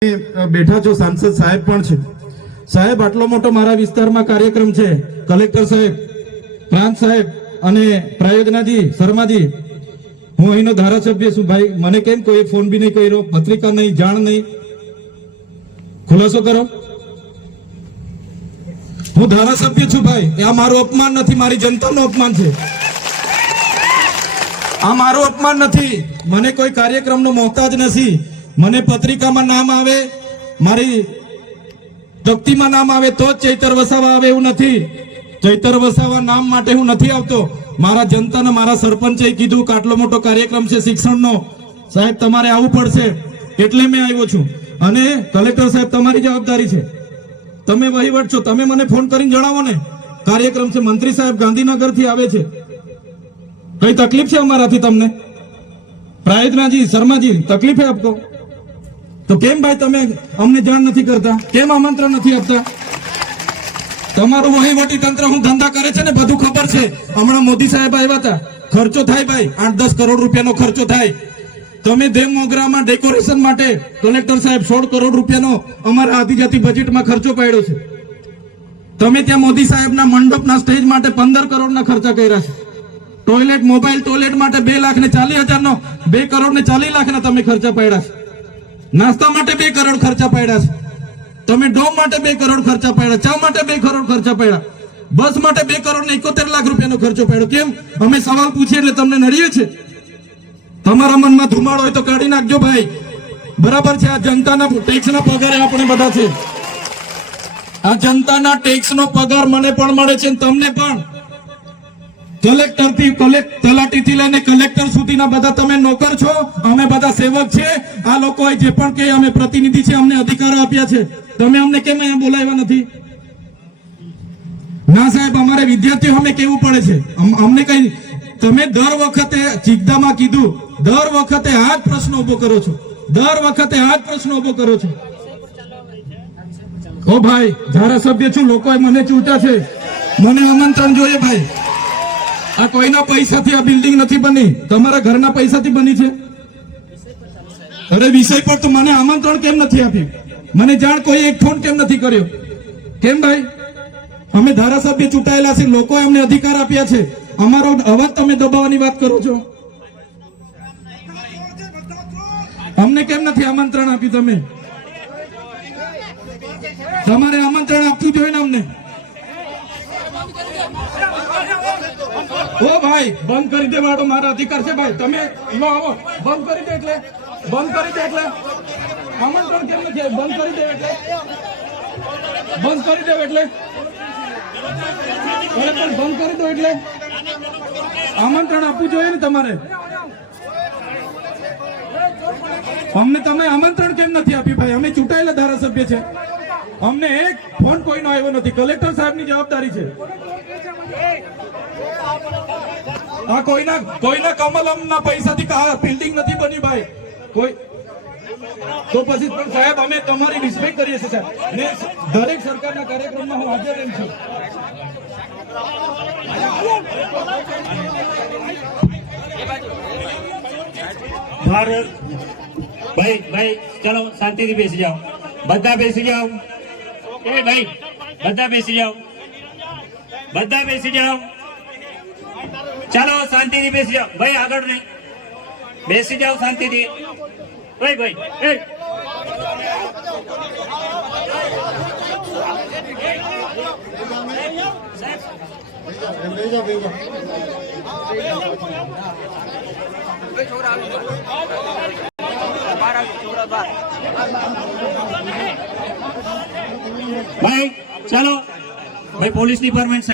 બેઠા છો, સાંસદ સાહેબ પણ છે. સાહેબ, આટલો મોટો મારા વિસ્તારમાં કાર્યક્રમ છે. કલેક્ટર સાહેબ, પ્રાંત સાહેબ અને પ્રાયોજનાજી, શર્માજી, હું અહીંનો ધારાસભ્ય છું. ભાઈ, મને કેમ કોઈ ફોન બી નહીં કર્યો, પત્રિકા નહીં, જાણ નહીં? ખુલાસો કરો. હું ધારાસભ્ય છું ભાઈ. આ મારું અપમાન નથી, મારી જનતાનું અપમાન છે. આ મારું અપમાન નથી. મને કોઈ કાર્યક્રમનો મોહતાજ નથી. મને પત્રિકામાં નામ આવે, મારી તકતીમાં નામ આવે તો જ ચૈતર વસાવા આવે એવું નથી. ચૈતર વસાવા નામ માટે હું નથી આવતો. મારા જનતાને મારા સરપંચે કીધું કે આટલો મોટો કાર્યક્રમ છે શિક્ષણનો, સાહેબ તમારે આવવું પડશે, એટલે મેં આવ્યો છું. અને કલેક્ટર સાહેબ, તમારી જવાબદારી છે, તમે વહીવટ છો, તમે મને ફોન કરીને જણાવો ને કાર્યક્રમ છે. મંત્રી સાહેબ ગાંધીનગર થી આવે છે, કઈ તકલીફ છે અમારાથી તમને? પ્રાયોજનાજી, શર્માજી, તકલીફ है आपको? તો કેમ ભાઈ તમે અમને જાણ નથી કરતા? કેમ આમંત્રણ નથી આપતા? તમારું વહીવટી તંત્ર હું ધંધા કરે છે ને બધું ખબર છે. હમણાં મોદી સાહેબ આવ્યા હતા, ખર્ચો થાય ભાઈ, 8-10 કરોડ રૂપિયાનો ખર્ચો થાય. તમે દેવ મોગરામાં ડેકોરેશન માટે કલેક્ટર સાહેબ 16 કરોડ રૂપિયાનો અમારા આદિજાતિ બજેટમાં ખર્ચો પાડ્યો છે. તમે ત્યાં મોદી સાહેબના મંડપના સ્ટેજ માટે 15 કરોડના ખર્ચા કર્યા છે. ટોયલેટ, મોબાઈલ ટોયલેટ માટે 2,40,000 નો 2 કરોડ ને 40 લાખના તમે ખર્ચા પાડ્યા છે. નાસ્તા માટે 2 કરોડ ખર્ચા પાડ્યા છે. તમે ડોમ માટે 2 કરોડ ખર્ચા પાડ્યા, ચા માટે 2 કરોડ ખર્ચા પાડ્યા, બસ માટે 2 કરોડ ને 71 લાખ રૂપિયાનો ખર્ચો પાડ્યો. કેમ? અમે સવાલ પૂછીએ એટલે તમને નડીએ છે? તમારા મનમાં ધુમાડો હોય તો કાઢી નાખજો ભાઈ. બરાબર છે, આ જનતાના ટેક્સના પગારે આપણે બધા છે. આ જનતાના ટેક્સનો પગાર મને પણ મળે છે, તમને પણ. કલેક્ટર થી તલાટી થી લઈને કલેક્ટર સુધીના બધા તમે નોકર છો, અમે બધા સેવક છે. આ લોકોએ જે પણ કે અમે પ્રતિનિધિ છે, અમને અધિકારો આપ્યા છે. તમે અમને કેમ અહીંયા બોલાવ્યા નથી? ના સાહેબ, અમારે વિદ્યાર્થીઓ અમે કેવું પડે છે. અમને કઈ, તમે દર વખતે ચિકદામાં કીધું, દર વખતે આ જ પ્રશ્ન ઉભો કરો છો, દર વખતે આ જ પ્રશ્ન ઉભો કરો છો. ઓ ભાઈ, ધારાસભ્ય છું, લોકોએ મને ચૂંટ્યા છે, મને આમંત્રણ જોઈએ ભાઈ. આ કોઈના પૈસાથી આ બિલ્ડિંગ નથી બની, તમારા ઘરના પૈસાથી બની છે. અરે વિષય પર તો મને આમંત્રણ કેમ નથી આપ્યું? મને જાણ કોઈ એક ફોન કેમ નથી કર્યો? કેમ ભાઈ? અમે ધારાસભ્ય ચૂંટાયેલા છે, લોકોએ અમને અધિકાર આપ્યા છે, અમારો અવાજ તમે દબાવવાની વાત કરો છો. અમને કેમ નથી આમંત્રણ આપ્યું? તમે તમારે આમંત્રણ આપવું જોઈએ ને અમને. ઓ ભાઈ, બંધ કરી દેવાડો, મારા અધિકાર છે ભાઈ. તમે લો આવો, બંધ કરી દે એટલે, બંધ કરી દે એટલે આમંત્રણ કેમ નથી? બંધ કરી દે એટલે, બંધ કરી દે એટલે, બંધ કરી દો એટલે આમંત્રણ આપવું જોઈએ ને તમારે. અમને તમે આમંત્રણ કેમ નથી આપ્યું ભાઈ? અમે ચૂંટાયેલા ધારાસભ્ય છે, અમને એક ફોન કોઈનો આવ્યો નથી. કલેક્ટર સાહેબની જવાબદારી છે. આ કોઈના કમલમના પૈસાથી બિલ્ડિંગ નથી બની ભાઈ. કોઈ તો પછી પણ સાહેબ, અમે તમારી રિસ્પેક્ટ કરીએ છીએ સાહેબ, ને દરેક સરકારના કાર્યક્રમમાં હું હાજર રહું છું. ભારત ભાઈ, ચલો શાંતિથી બેસી જાઓ, બધા બેસી જાઓ. એ ભાઈ, બધા બેસી જાઓ, બધા બેસી જાઓ. ચાલો શાંતિથી બેસી જાઓ ભાઈ, આગળ નહીં, બેસી જાઓ શાંતિથી. ભાઈ એ ભાઈ ચાલો ભાઈ, પોલીસ ડિપાર્ટમેન્ટ